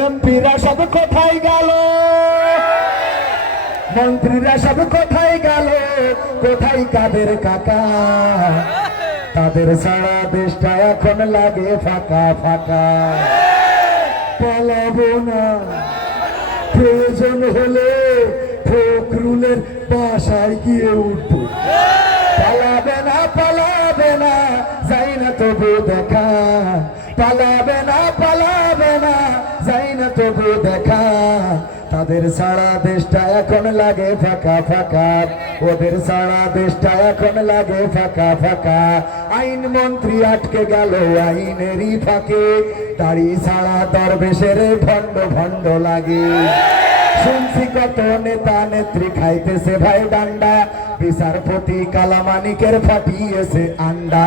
এমপিরা সব কোথায় গেল? মন্ত্রীরা সব কোথায় গেল? কোথায় কাদের কাকা? তাদের সারা দেশটা এখন লাগে ফাঁকা ফাঁকা। পালাবো না। প্রয়োজন হলে ফখরুলের বাসায় গিয়ে উঠবো। পালাবে না পালাবে না, যাই না তবু দেখা। পালাবে তবু দেখা। তাদের সারা দেশটা এখন লাগে ফাঁকা ফাঁকা। ওদের সারা দেশটা এখন লাগে ফাঁকা ফাঁকা। আইন মন্ত্রী আটকে গেল আইনেরই ফাঁকে। দাড়ি সারা দরবেশের ভণ্ড ভণ্ড লাগে। শুনছি কত নেতা নেত্রী খাইতেছে ভাই ডান্ডা। বিচারপতি কালামানিকের ফাটিয়েছে আন্ডা।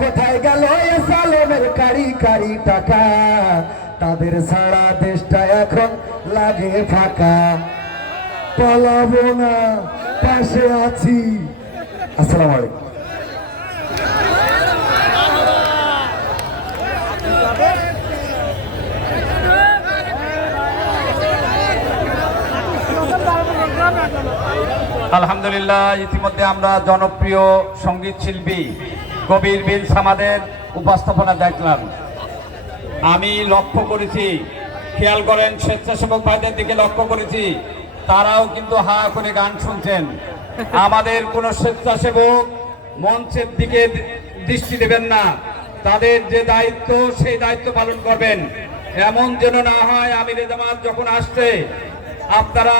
কোথায় গেল এ সালমের কারি কারি টাকা? তাদের সারা দেশটা এখন লাগে ফাঁকা। পালাবো না, পাশে আছি। আসসালামু আলাইকুম। আলহামদুলিল্লাহ, ইতিমধ্যে আমরা জনপ্রিয় সংগীত শিল্পী কবির বিন সামাদের উপস্থাপনা দেখলাম। আমি লক্ষ্য করেছি, খেয়াল করেন, স্বেচ্ছাসেবক ভাইদের দিকে লক্ষ্য করেছি, তারাও কিন্তু হা করে গান শুনছেন। আমাদের কোনো স্বেচ্ছাসেবক মঞ্চের দিকে দৃষ্টি দেবেন না। তাদের যে দায়িত্ব, সেই দায়িত্ব পালন করবেন। এমন যেন না হয়, আমির জামাত যখন আসছে, আপনারা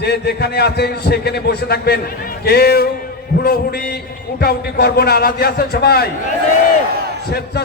যে যেখানে আছেন সেখানে বসে থাকবেন। কেউ হুড়োহুড়ি উঠাউটি করব না। রাজি আছেন সবাই? স্বেচ্ছা